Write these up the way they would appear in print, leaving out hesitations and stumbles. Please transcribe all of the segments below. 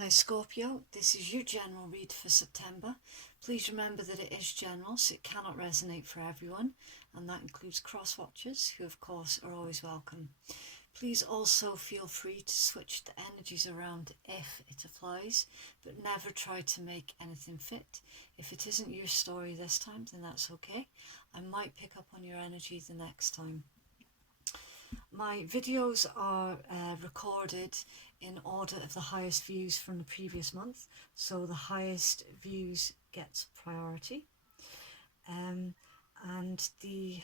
Hi Scorpio, this is your general read for September. Please remember that it is general, so it cannot resonate for everyone, and that includes cross-watchers, who of course are always welcome. Please also feel free to switch the energies around if it applies, but never try to make anything fit. If it isn't your story this time, then that's okay. I might pick up on your energy the next time. My videos are recorded in order of the highest views from the previous month, so the highest views gets priority, and the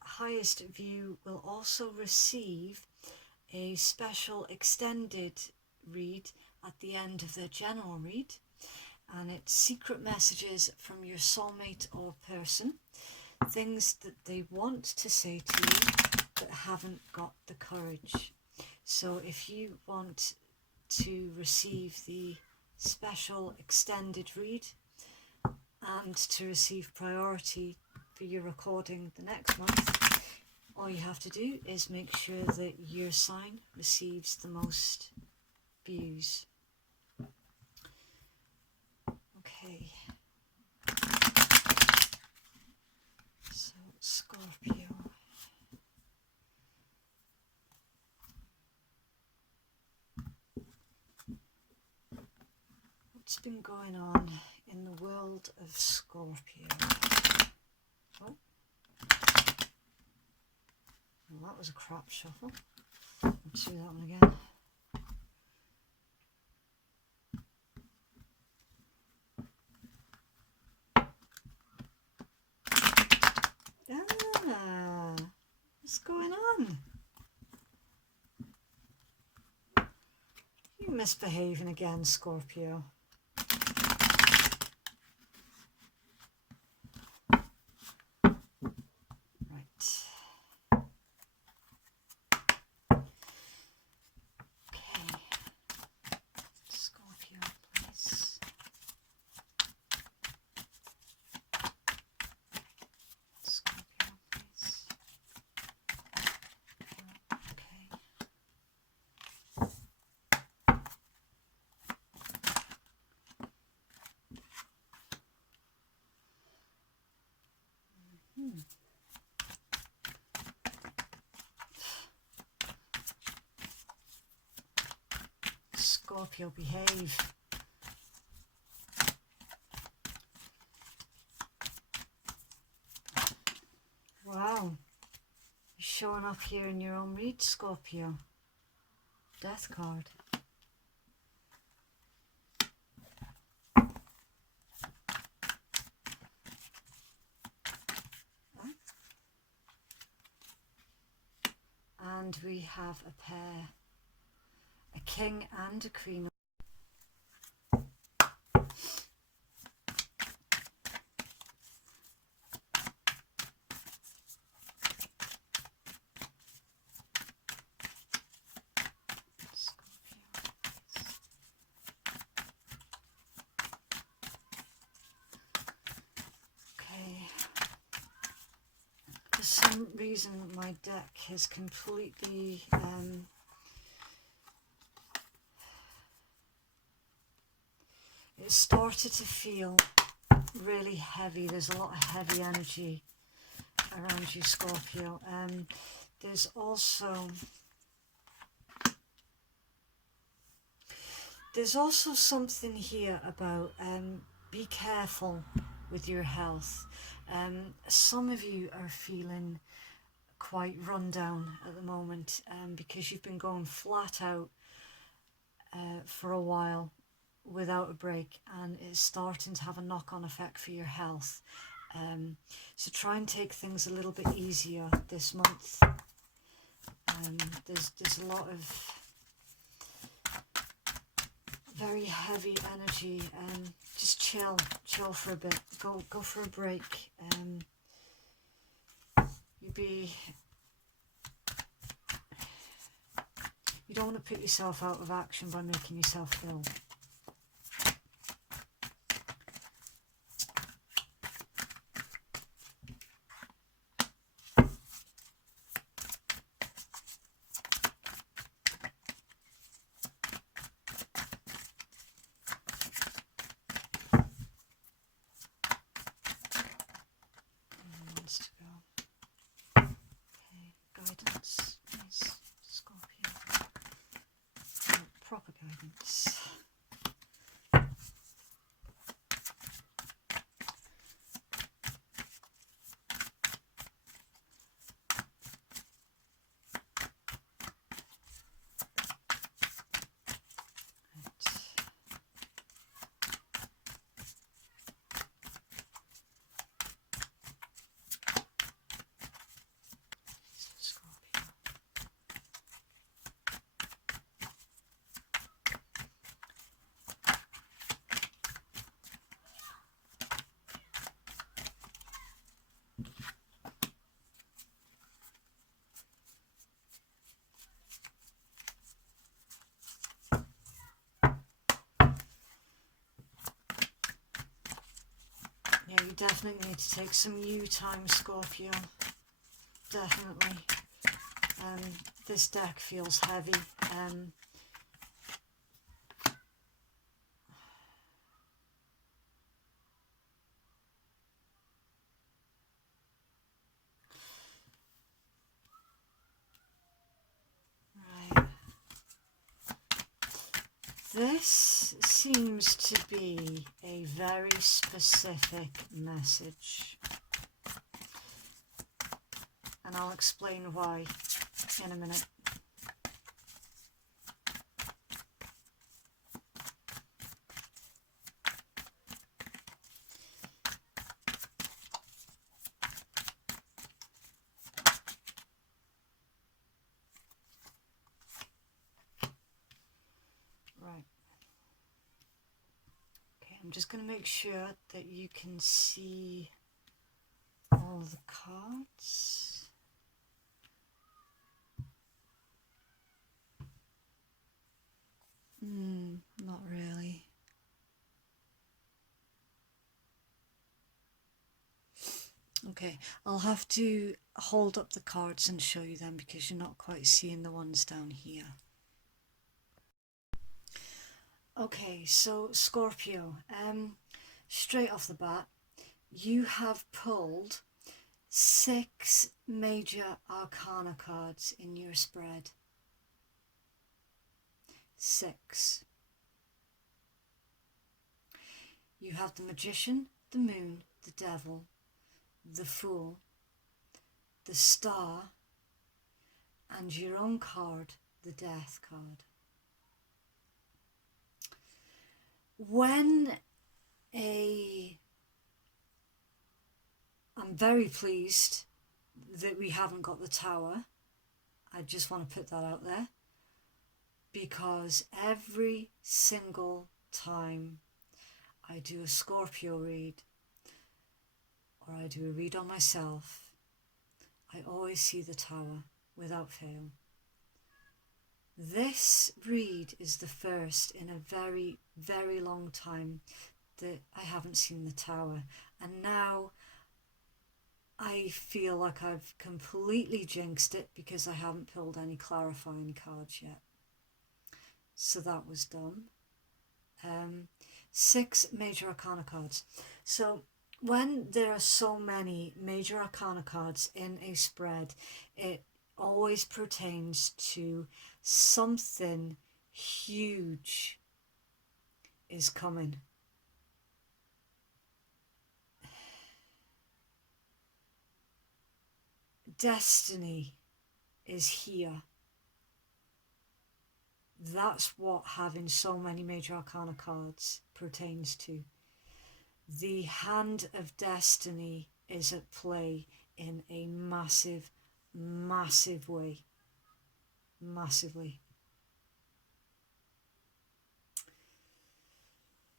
highest view will also receive a special extended read at the end of the general read, and it's secret messages from your soulmate or person, things that they want to say to you but haven't got the courage. So if you want to receive the special extended read and to receive priority for your recording the next month, all you have to do is make sure that your sign receives the most views. Okay. So Scorpio. What's been going on in the world of Scorpio? Oh, well, that was a crap shuffle. Let's do that one again. Ah, what's going on? You're misbehaving again, Scorpio. Scorpio, behave. Wow. You're showing up here in your own read, Scorpio. Death card. And we have a pair, a king and a queen. Okay. For some reason my deck has completely it started to feel really heavy. There's a lot of heavy energy around you, Scorpio. There's also something here about be careful with your health. Some of you are feeling quite run down at the moment because you've been going flat out for a while without a break, and it's starting to have a knock-on effect for your health. So try and take things a little bit easier this month. There's a lot of very heavy energy, and just chill for a bit. Go for a break. You don't want to put yourself out of action by making yourself ill. proper guidance. Yeah, you definitely need to take some you time, Scorpio. Definitely. This deck feels heavy. Right. This seems to be a very specific message. And I'll explain why in a minute. Right. Okay, I'm just going to make sure that you can see all the cards. Not really. Okay, I'll have to hold up the cards and show you them because you're not quite seeing the ones down here. Okay, so Scorpio, straight off the bat, you have pulled 6 major arcana cards in your spread. 6. You have the Magician, the Moon, the Devil, the Fool, the Star, and your own card, the Death card. I'm very pleased that we haven't got the Tower. I just want to put that out there, because every single time I do a Scorpio read, or I do a read on myself, I always see the Tower without fail. This read is the first in a very, very long time that I haven't seen the Tower, and now I feel like I've completely jinxed it because I haven't pulled any clarifying cards yet. So that was done. 6 major arcana cards. So when there are so many major arcana cards in a spread, it always pertains to something huge is coming. Destiny is here. That's what having so many major arcana cards pertains to. The hand of destiny is at play in a massive, massive way. Massively.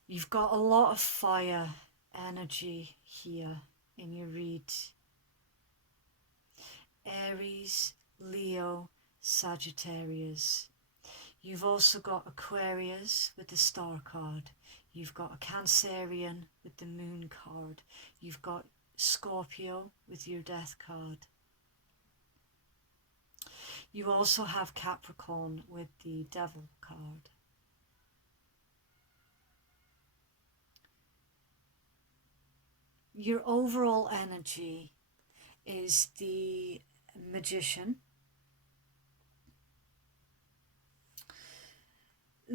You've got a lot of fire energy here in your read. Aries, Leo, Sagittarius. You've also got Aquarius with the Star card. You've got a Cancerian with the Moon card. You've got Scorpio with your Death card. You also have Capricorn with the Devil card. Your overall energy is the Magician,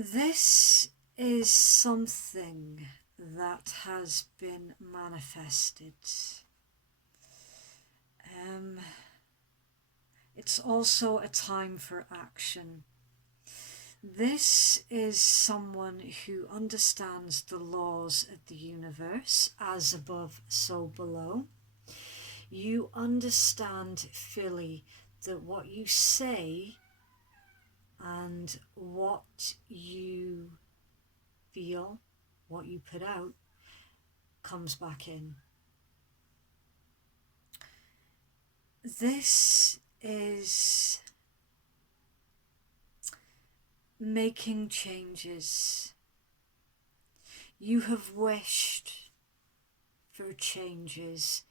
This is something that has been manifested. It's also a time for action. This is someone who understands the laws of the universe, as above, so below. You understand fully that what you say and what you feel, what you put out, comes back in. This is making changes. You have wished for changes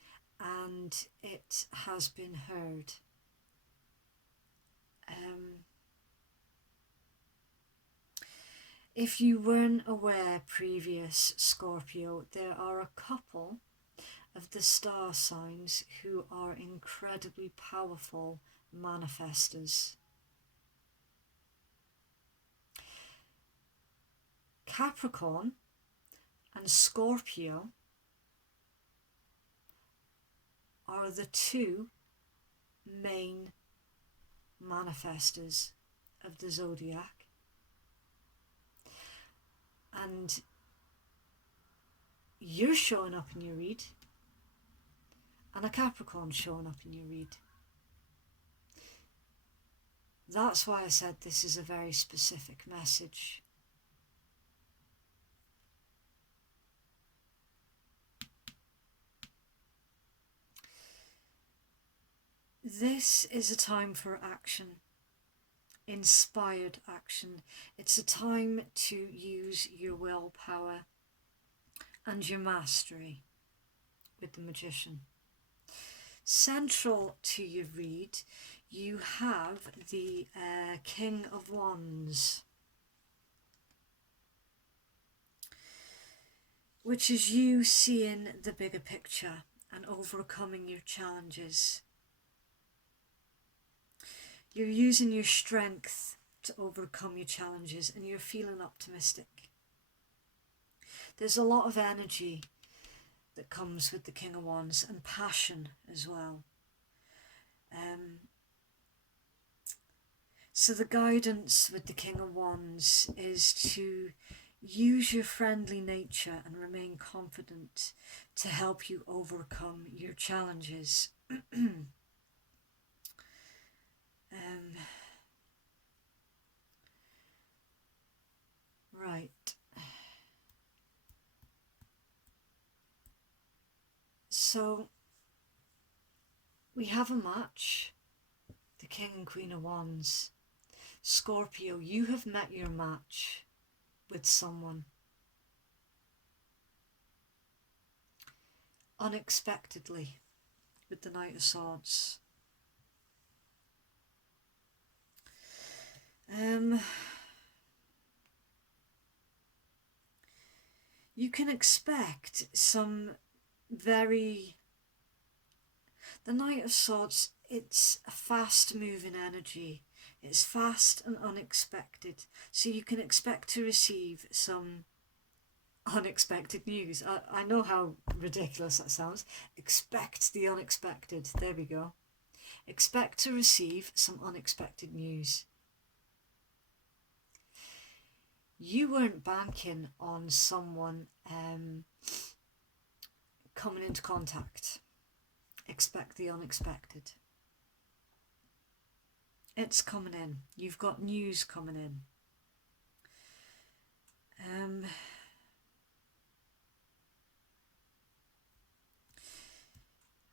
and it has been heard. If you weren't aware previous, Scorpio, there are a couple of the star signs who are incredibly powerful manifestors. Capricorn and Scorpio are the two main manifestors of the zodiac. And you're showing up in your read, and a Capricorn showing up in your read. That's why I said this is a very specific message. This is a time for action. Inspired action. It's a time to use your willpower and your mastery with the Magician. Central to your read, you have the King of Wands, which is you seeing the bigger picture and overcoming your challenges. You're using your strength to overcome your challenges and you're feeling optimistic. There's a lot of energy that comes with the King of Wands and passion as well. So the guidance with the King of Wands is to use your friendly nature and remain confident to help you overcome your challenges. Right. So we have a match, the King and Queen of Wands. Scorpio, you have met your match with someone unexpectedly with the Knight of Swords. You can expect some the Knight of Swords, it's a fast moving energy. It's fast and unexpected. So you can expect to receive some unexpected news. I know how ridiculous that sounds. Expect the unexpected. There we go. Expect to receive some unexpected news. You weren't banking on someone coming into contact. Expect the unexpected. It's coming in. You've got news coming in.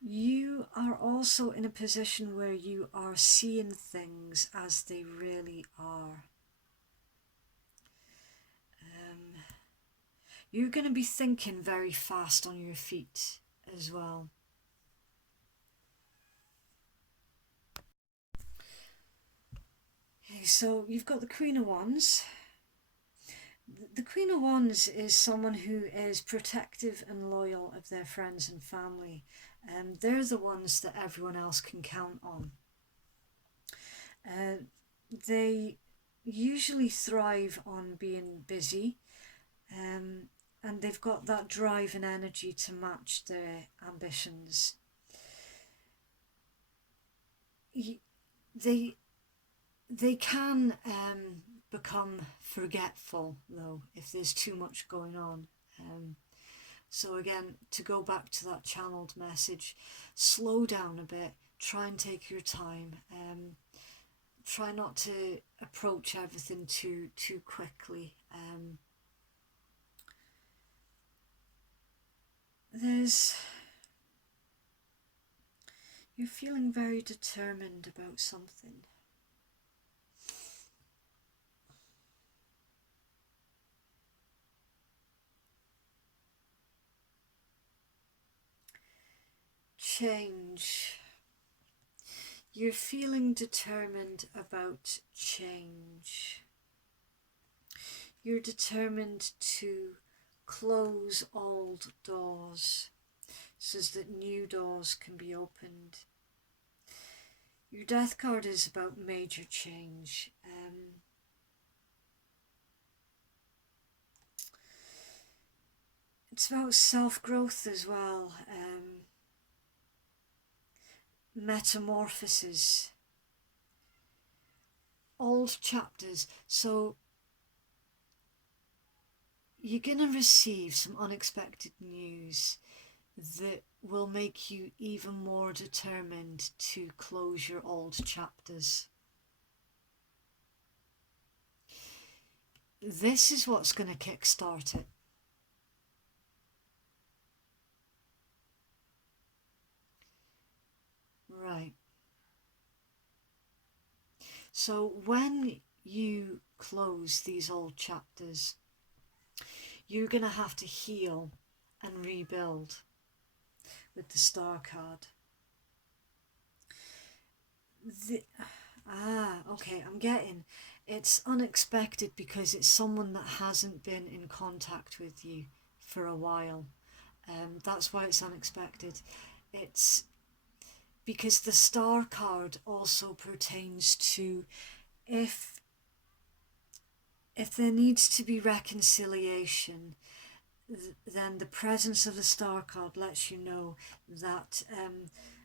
You are also in a position where you are seeing things as they really are. You're going to be thinking very fast on your feet as well. Okay, so you've got the Queen of Wands. The Queen of Wands is someone who is protective and loyal of their friends and family. They're the ones that everyone else can count on. They usually thrive on being busy, and they've got that drive and energy to match their ambitions. They can become forgetful though if there's too much going on. So again, to go back to that channeled message, slow down a bit, try and take your time, try not to approach everything too quickly. You're feeling very determined about something. Change. You're feeling determined about change. You're determined to close old doors so that new doors can be opened. Your death card is about major change. It's about self-growth as well. Metamorphosis. Old chapters. So you're going to receive some unexpected news that will make you even more determined to close your old chapters. This is what's going to kickstart it. Right. So when you close these old chapters, you're going to have to heal and rebuild with the Star card. Okay, I'm getting it's unexpected because it's someone that hasn't been in contact with you for a while. That's why it's unexpected. It's because the Star card also pertains to if there needs to be reconciliation, then the presence of the Star card lets you know that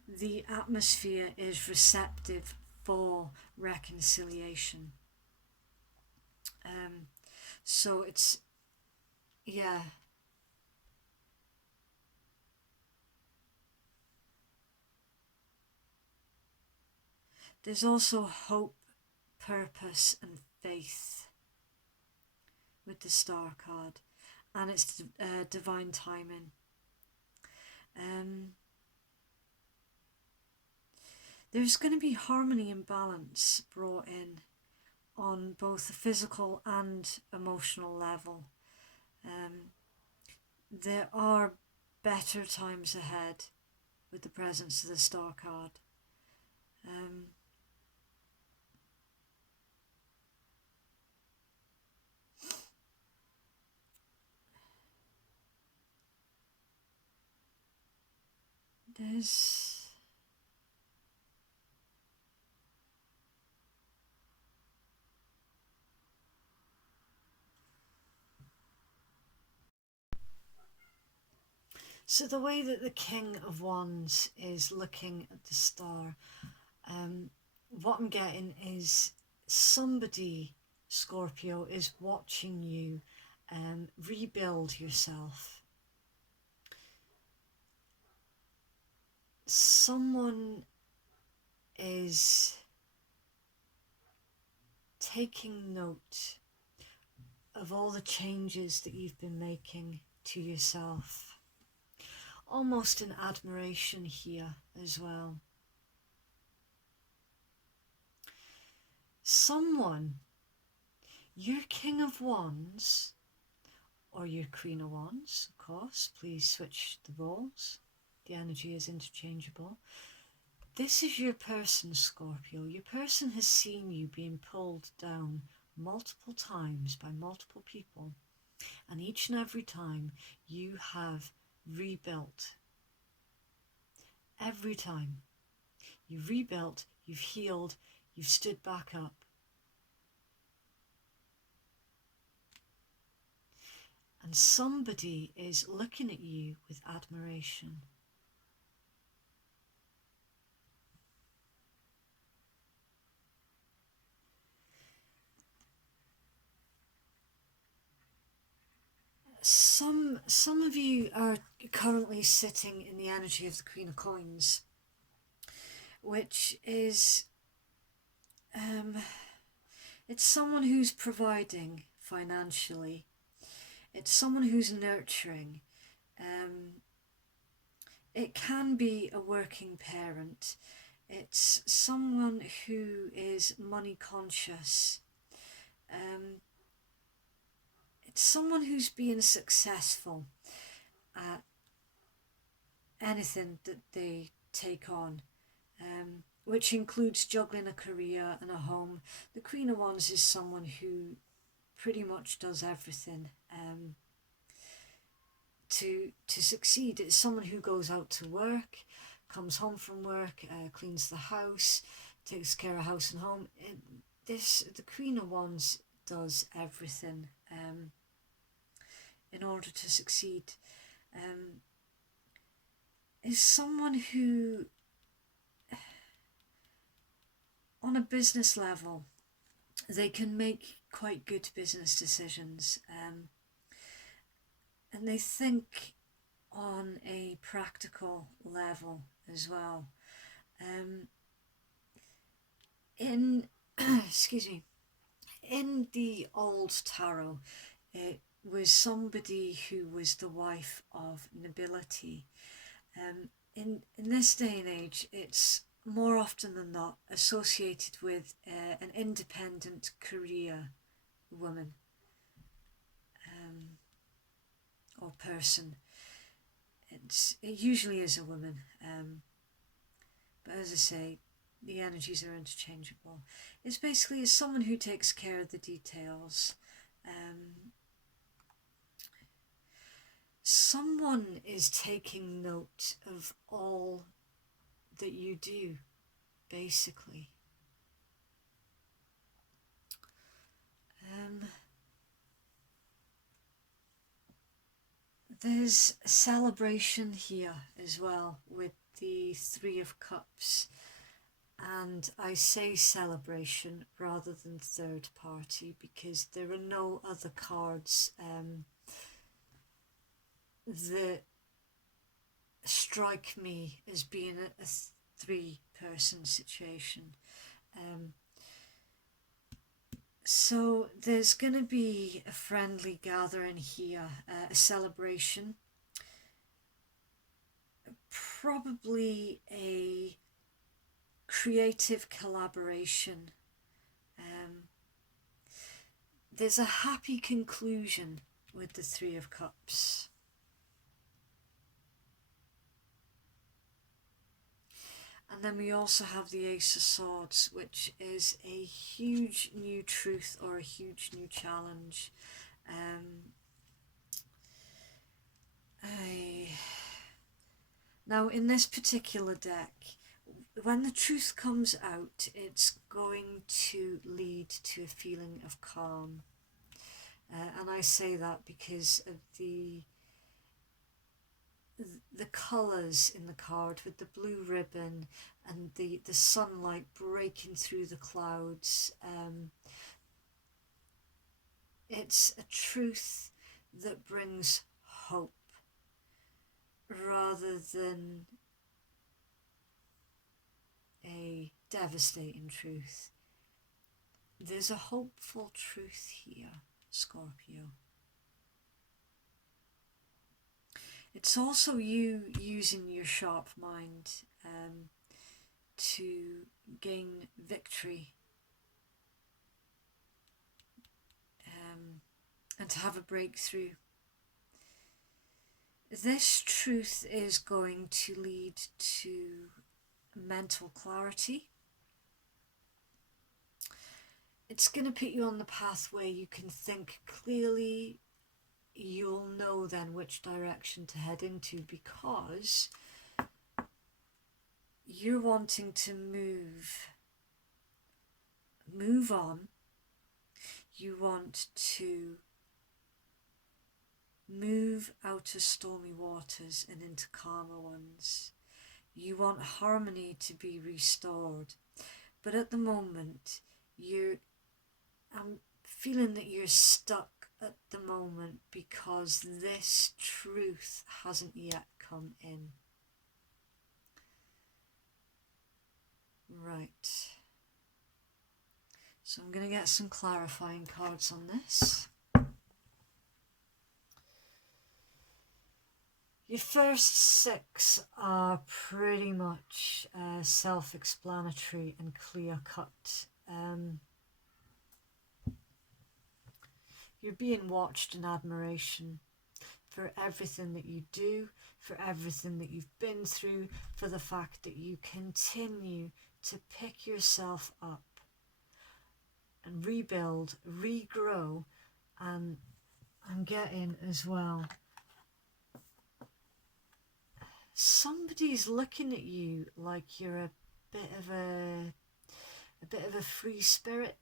the atmosphere is receptive for reconciliation. So it's, yeah. There's also hope, purpose and faith with the Star card, and it's divine timing. There's going to be harmony and balance brought in on both the physical and emotional level. There are better times ahead with the presence of the Star card. So the way that the King of Wands is looking at the star, what I'm getting is somebody, Scorpio, is watching you rebuild yourself. Someone is taking note of all the changes that you've been making to yourself. Almost in admiration here as well. Someone, your King of Wands, or your Queen of Wands, of course, please switch the roles. The energy is interchangeable. This is your person, Scorpio. Your person has seen you being pulled down multiple times by multiple people, and each and every time you have rebuilt. Every time you've rebuilt, you've healed, you've stood back up. and somebody is looking at you with admiration. Some of you are currently sitting in the energy of the Queen of Coins, which is it's someone who's providing financially. It's someone who's nurturing. It can be a working parent. It's someone who is money conscious. It's someone who's being successful at anything that they take on, which includes juggling a career and a home. The Queen of Wands is someone who pretty much does everything to succeed. It's someone who goes out to work, comes home from work, cleans the house, takes care of house and home. The Queen of Wands does everything in order to succeed. Is someone who, on a business level, they can make quite good business decisions, and they think on a practical level as well. Excuse me, in the old tarot, it was somebody who was the wife of nobility. In this day and age, it's more often than not associated with an independent career woman or person. It usually is a woman, but as I say, the energies are interchangeable. It's basically someone who takes care of the details. Someone is taking note of all that you do, basically. There's a celebration here as well with the Three of Cups, and I say celebration rather than third party because there are no other cards that strike me as being a three-person situation. So there's going to be a friendly gathering here, a celebration, probably a creative collaboration. There's a happy conclusion with the Three of Cups. And then we also have the Ace of Swords, which is a huge new truth or a huge new challenge. Now, in this particular deck, when the truth comes out, it's going to lead to a feeling of calm. And I say that because of the colours in the card, with the blue ribbon and the sunlight breaking through the clouds. It's a truth that brings hope rather than a devastating truth. There's a hopeful truth here, Scorpio. It's also you using your sharp mind to gain victory and to have a breakthrough. This truth is going to lead to mental clarity. It's going to put you on the path where you can think clearly. You'll know then which direction to head into because you're wanting to move on. You want to move out of stormy waters and into calmer ones. You want harmony to be restored. But at the moment, I'm feeling that you're stuck at the moment because this truth hasn't yet come in. Right. So I'm going to get some clarifying cards on this. Your first 6 are pretty much self-explanatory and clear-cut. You're being watched in admiration for everything that you do, for everything that you've been through, for the fact that you continue to pick yourself up and rebuild, regrow, and I'm getting as well, somebody's looking at you like you're a bit of a free spirit,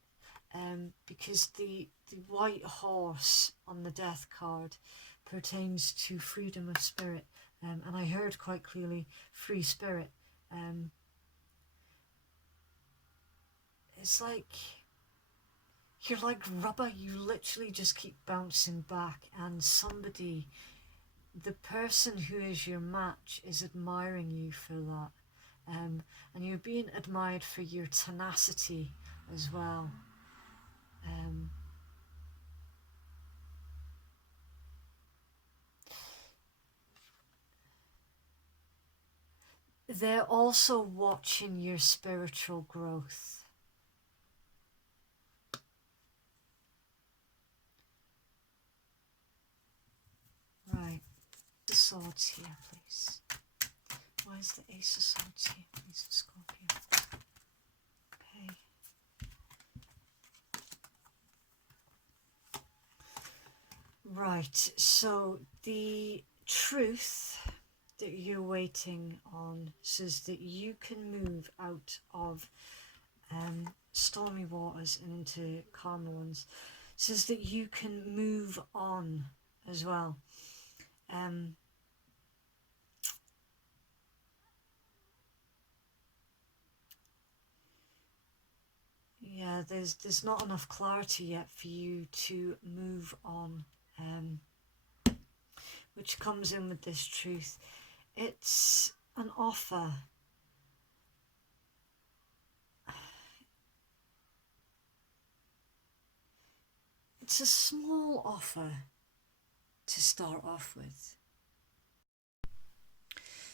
because the white horse on the death card pertains to freedom of spirit, and I heard quite clearly free spirit. It's like you're like rubber, you literally just keep bouncing back, and somebody, the person who is your match, is admiring you for that, and you're being admired for your tenacity as well. They're also watching your spiritual growth. Right. The swords here, please. Why is the Ace of Swords here, please, for Scorpio? Okay. Right, so the truth that you're waiting on says that you can move out of stormy waters and into calmer ones. Says that you can move on as well. Yeah, there's not enough clarity yet for you to move on, which comes in with this truth. It's an offer. It's a small offer to start off with.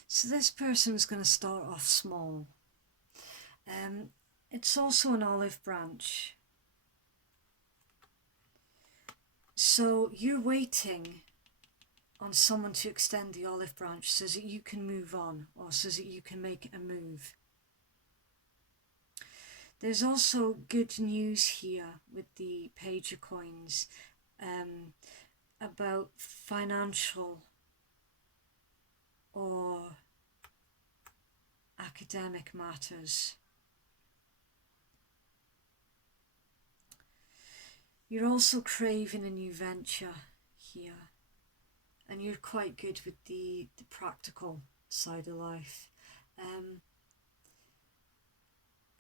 So this person's going to start off small. It's also an olive branch. So you're waiting on someone to extend the olive branch so that you can move on, or so that you can make a move. There's also good news here with the Page of Coins, about financial or academic matters. You're also craving a new venture here, and you're quite good with the practical side of life.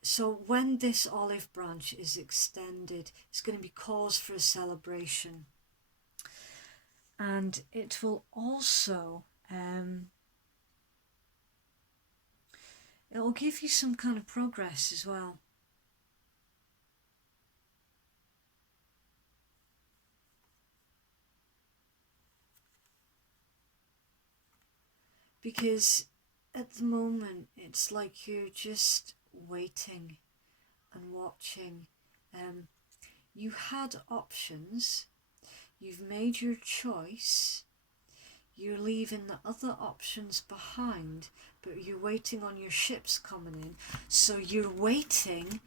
So when this olive branch is extended, it's going to be cause for a celebration, and it will also it will give you some kind of progress as well. Because at the moment it's like you're just waiting and watching. You had options, you've made your choice, you're leaving the other options behind, but you're waiting on your ships coming in. So you're waiting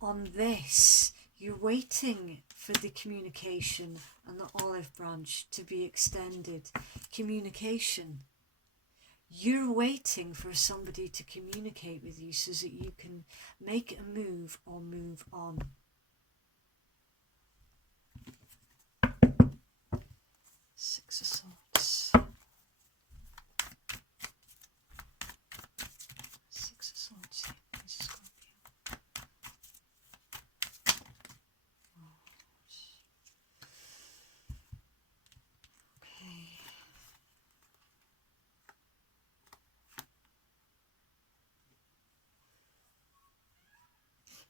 on this, you're waiting for the communication and the olive branch to be extended. Communication. You're waiting for somebody to communicate with you so that you can make a move or move on. Six of Swords.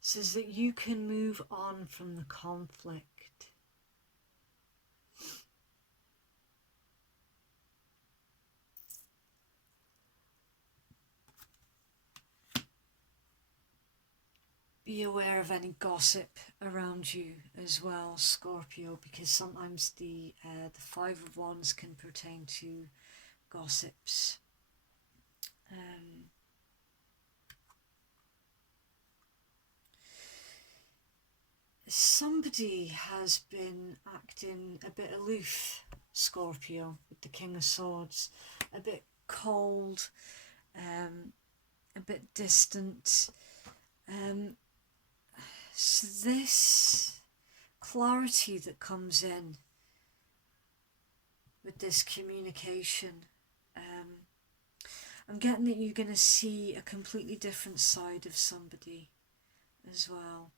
says that you can move on from the conflict. Be aware of any gossip around you as well, Scorpio, because sometimes the Five of Wands can pertain to gossips. Somebody has been acting a bit aloof, Scorpio, with the King of Swords, a bit cold, a bit distant. So this clarity that comes in with this communication, I'm getting that you're going to see a completely different side of somebody as well.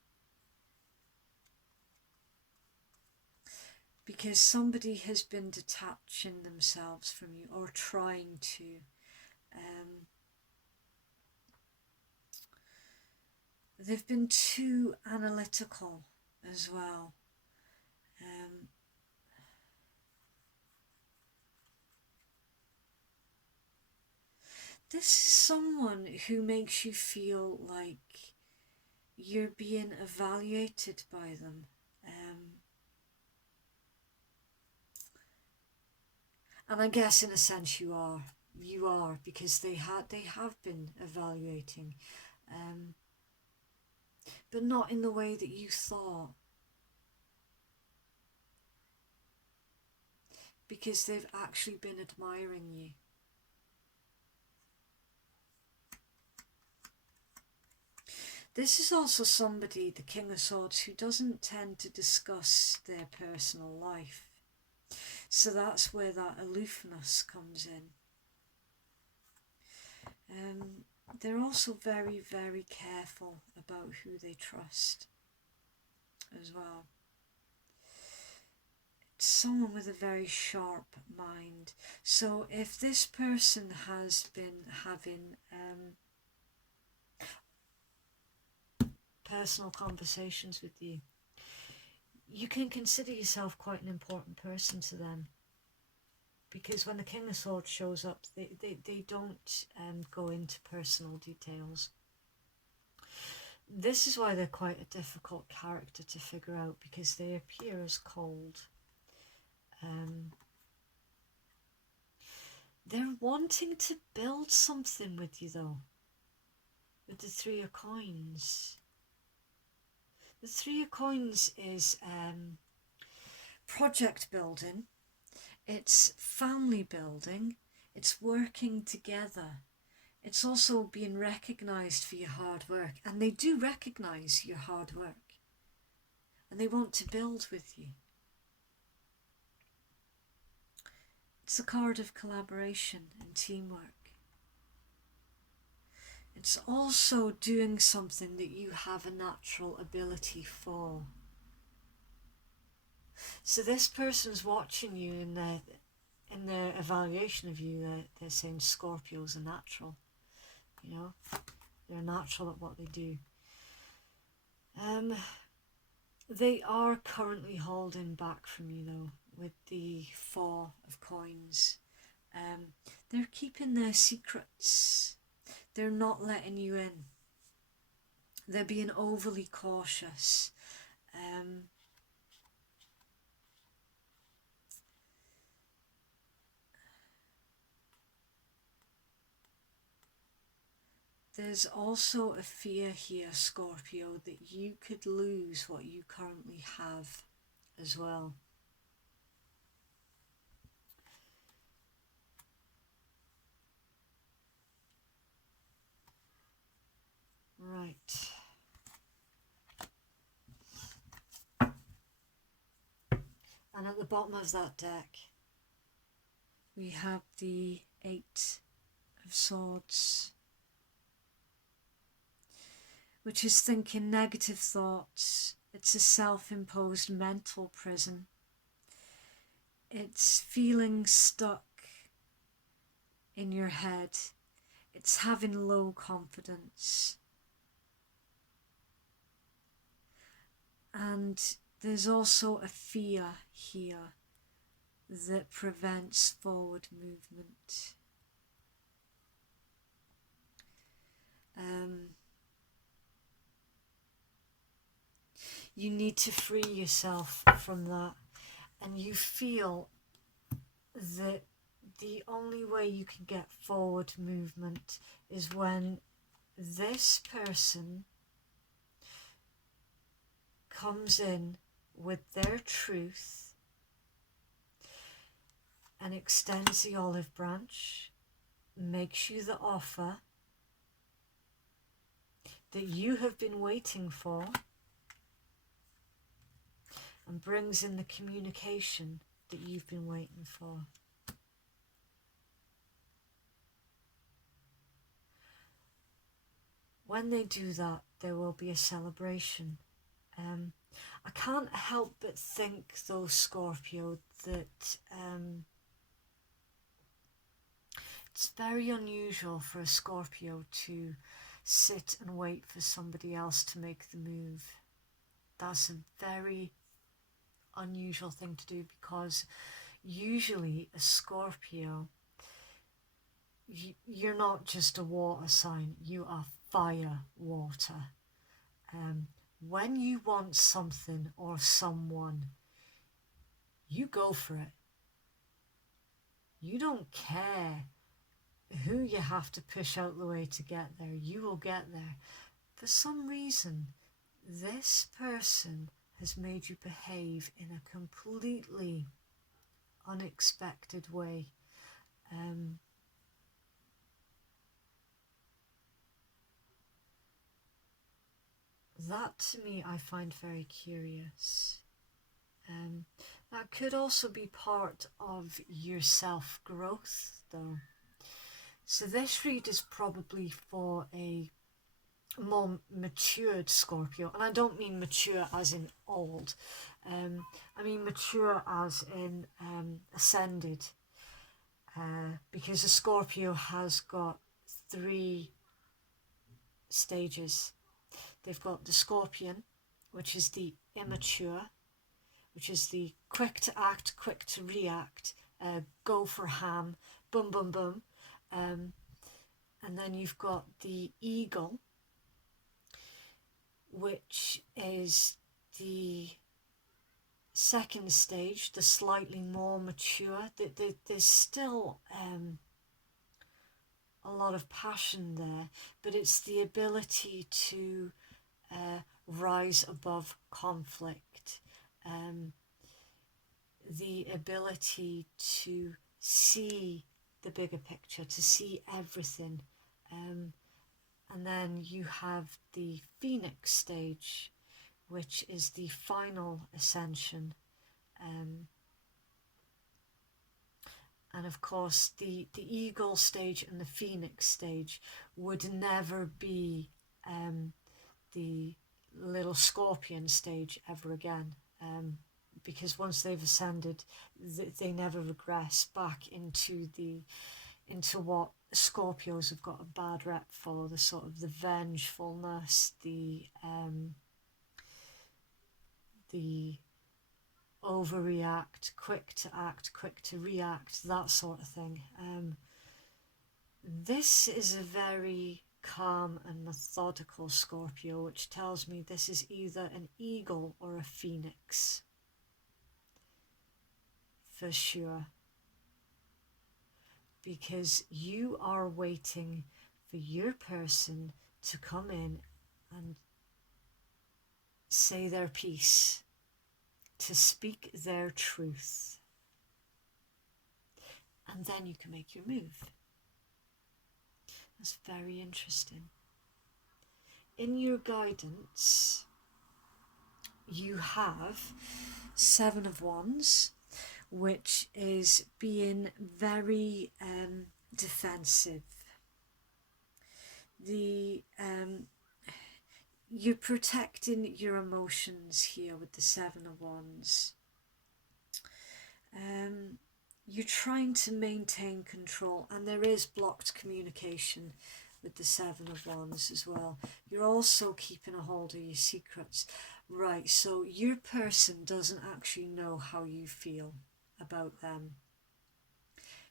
Because somebody has been detaching themselves from you or trying to. They've been too analytical as well. This is someone who makes you feel like you're being evaluated by them. And I guess in a sense you are, because they have been evaluating. But not in the way that you thought. Because they've actually been admiring you. This is also somebody, the King of Swords, who doesn't tend to discuss their personal life. So that's where that aloofness comes in. They're also very, very careful about who they trust as well. It's someone with a very sharp mind. So if this person has been having personal conversations with you, you can consider yourself quite an important person to them. Because when the King of Swords shows up, they don't go into personal details. This is why they're quite a difficult character to figure out, because they appear as cold. They're wanting to build something with you though, with the Three of Coins. The Three of Coins is project building. It's family building, it's working together. It's also being recognised for your hard work. And they do recognise your hard work. And they want to build with you. It's a card of collaboration and teamwork. It's also doing something that you have a natural ability for. So this person's watching you in their evaluation of you. They're saying Scorpios are natural. You know, they're natural at what they do. They are currently holding back from you though, with the Four of Coins. They're keeping their secrets. They're not letting you in. They're being overly cautious. There's also a fear here, Scorpio, that you could lose what you currently have as well. Right. And at the bottom of that deck, we have the Eight of Swords, which is thinking negative thoughts. It's a self-imposed mental prison. It's feeling stuck in your head. It's having low confidence. And there's also a fear here that prevents forward movement. You need to free yourself from that, and you feel that the only way you can get forward movement is when this person comes in with their truth and extends the olive branch, makes you the offer that you have been waiting for, and brings in the communication that you've been waiting for. When they do that, there will be a celebration. I can't help but think, though, Scorpio, that it's very unusual for a Scorpio to sit and wait for somebody else to make the move. That's a very unusual thing to do, because usually a Scorpio, you're not just a water sign, you are fire water. When you want something or someone, you go for it. You don't care who you have to push out the way to get there. You will get there. For some reason, this person has made you behave in a completely unexpected way. That to me I find very curious. That could also be part of your self-growth though. So this read is probably for a more matured Scorpio, and I don't mean mature as in old, I mean mature as in ascended, because a Scorpio has got 3 stages. They've got the Scorpion, which is the immature, which is the quick to act, quick to react, go for ham, boom, boom, boom. And then you've got the Eagle, which is the second stage, the slightly more mature. There's still a lot of passion there, but it's the ability to rise above conflict, the ability to see the bigger picture, to see everything. And then you have the Phoenix stage, which is the final ascension. And of course, the Eagle stage and the Phoenix stage would never be the little Scorpion stage ever again. Because once they've ascended, they never regress back into what Scorpios have got a bad rep for, the sort of the vengefulness, the overreact, quick to act, quick to react, that sort of thing. This is a very calm and methodical Scorpio, which tells me this is either an Eagle or a Phoenix, for sure. Because you are waiting for your person to come in and say their piece, to speak their truth, and then you can make your move. That's very interesting. In your guidance, you have 7 of Wands, which is being very defensive. You're protecting your emotions here with the 7 of Wands. You're trying to maintain control, and there is blocked communication with the 7 of Wands as well. You're also keeping a hold of your secrets, Right, so your person doesn't actually know how you feel about them.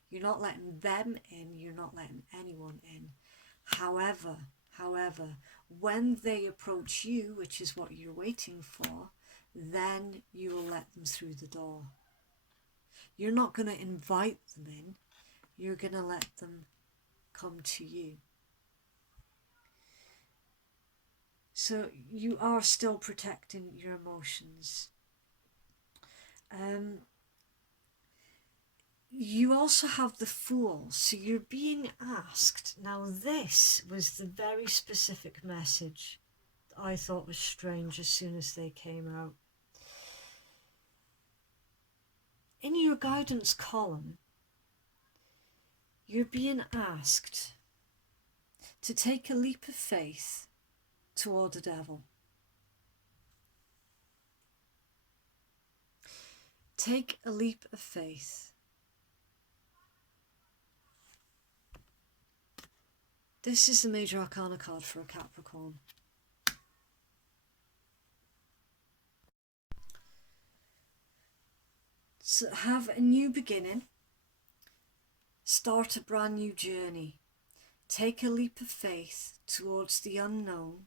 You're not letting them in, you're not letting anyone in. However, when they approach you, which is what you're waiting for, then you will let them through the door. You're not going to invite them in, you're going to let them come to you. So you are still protecting your emotions. You also have the Fool, so you're being asked. Now this was the very specific message that I thought was strange as soon as they came out. In your guidance column, you're being asked to take a leap of faith toward the devil. Take a leap of faith. This is the Major Arcana card for a Capricorn. So have a new beginning. Start a brand new journey. Take a leap of faith towards the unknown.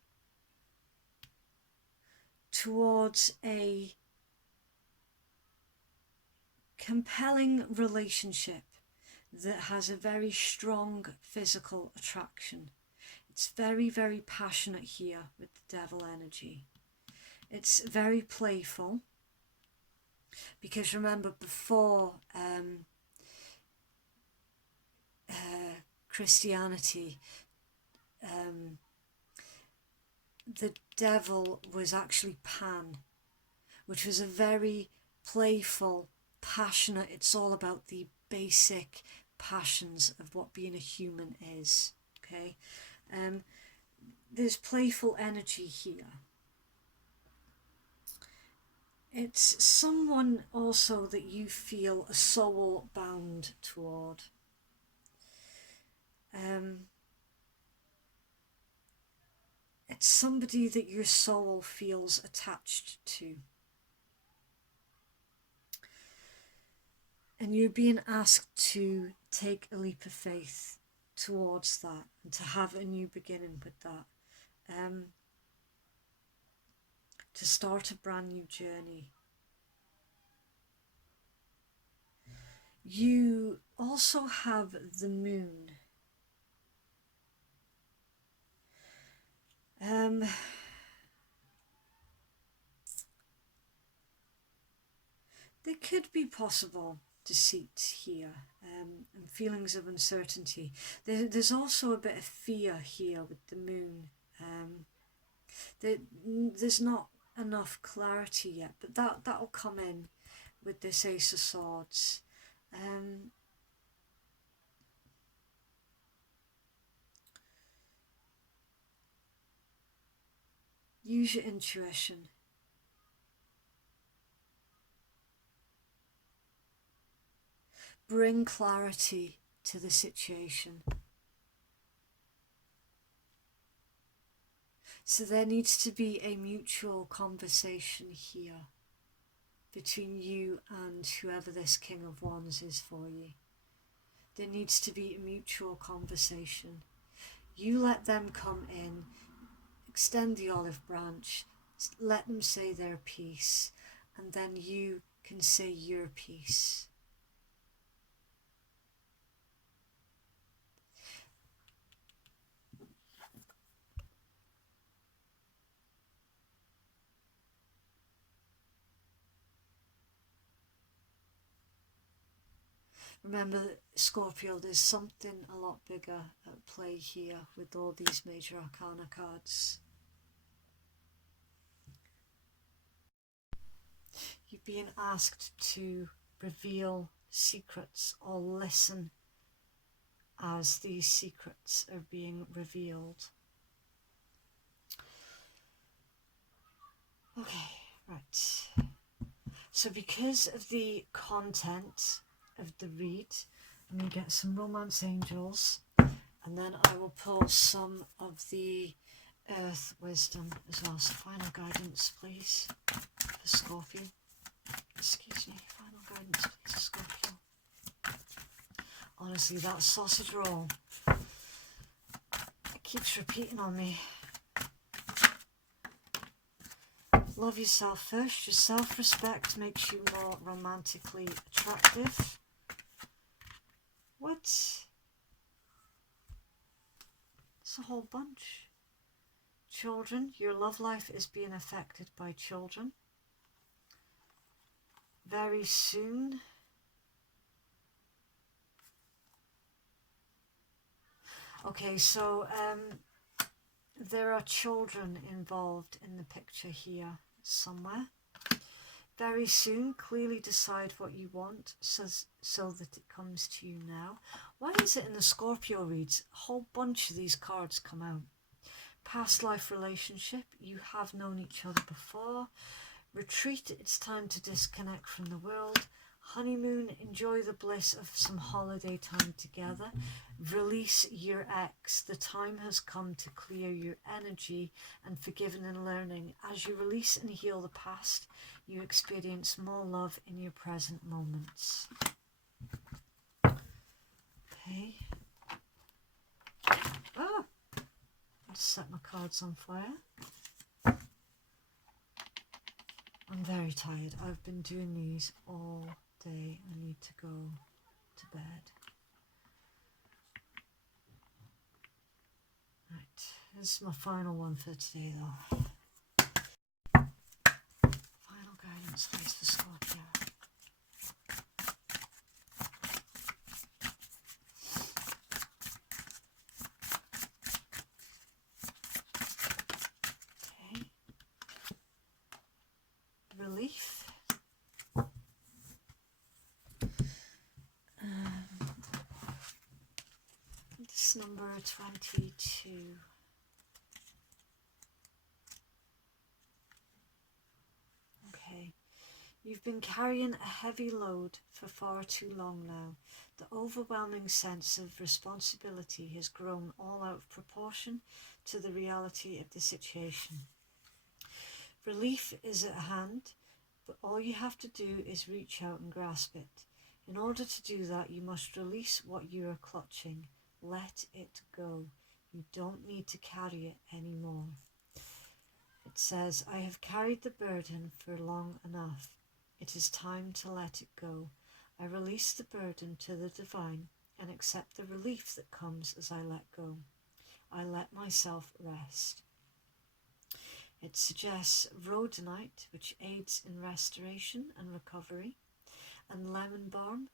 Towards a compelling relationship that has a very strong physical attraction. It's very, very passionate here with the devil energy. It's very playful, because remember, before Christianity, the devil was actually Pan, which was a very playful, passionate, it's all about the basic passions of what being a human is. Okay, there's playful energy here. It's someone also that you feel a soul bound toward. It's somebody that your soul feels attached to. And you're being asked to take a leap of faith towards that and to have a new beginning with that. To start a brand new journey. You also have the Moon. There could be possible deceit here, and feelings of uncertainty. There's also a bit of fear here with the Moon. There's not enough clarity yet, but that'll come in with this Ace of Swords. Use your intuition. Bring clarity to the situation. So there needs to be a mutual conversation here between you and whoever this King of Wands is for you. There needs to be a mutual conversation. You let them come in, extend the olive branch, let them say their piece, and then you can say your piece. Remember, Scorpio, there's something a lot bigger at play here with all these Major Arcana cards. You're being asked to reveal secrets or listen as these secrets are being revealed. Okay, right. So because of the content of the read, I'm going to get some romance angels, and then I will pull some of the earth wisdom as well. So final guidance, please, for Scorpio. Excuse me, final guidance, please, for Scorpio. Honestly, that sausage roll, it keeps repeating on me. Love yourself first. Your self-respect makes you more romantically attractive. What? It's a whole bunch. Children, your love life is being affected by children. Very soon. Okay, so there are children involved in the picture here somewhere. Very soon, clearly decide what you want so that it comes to you now. Why is it in the Scorpio reads, a whole bunch of these cards come out? Past life relationship, you have known each other before. Retreat, it's time to disconnect from the world. Honeymoon, enjoy the bliss of some holiday time together. Release your ex. The time has come to clear your energy and forgiving and learning. As you release and heal the past, you experience more love in your present moments. Okay. Oh! I just set my cards on fire. I'm very tired. I've been doing these all day. I need to go to bed. Right, this is my final one for today though. Final guidance, please, for Scorpio. Okay. Relief. This number 22. Okay. You've been carrying a heavy load for far too long now. The overwhelming sense of responsibility has grown all out of proportion to the reality of the situation. Relief is at hand, but all you have to do is reach out and grasp it. In order to do that, you must release what you are clutching. Let it go. You don't need to carry it anymore. It says, I have carried the burden for long enough. It is time to let it go. I release the burden to the divine and accept the relief that comes as I let go. I let myself rest. It suggests rhodonite, which aids in restoration and recovery, and lemon balm.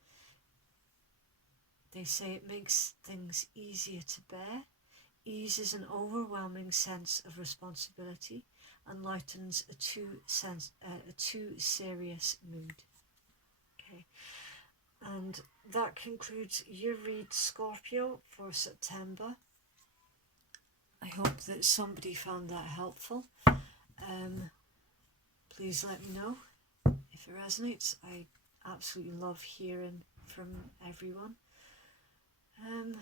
They say it makes things easier to bear, eases an overwhelming sense of responsibility, and lightens a too serious mood. Okay, and that concludes your read, Scorpio, for September. I hope that somebody found that helpful. Please let me know if it resonates. I absolutely love hearing from everyone. I'm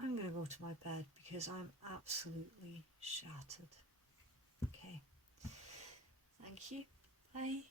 going to go to my bed because I'm absolutely shattered. Okay. Thank you. Bye.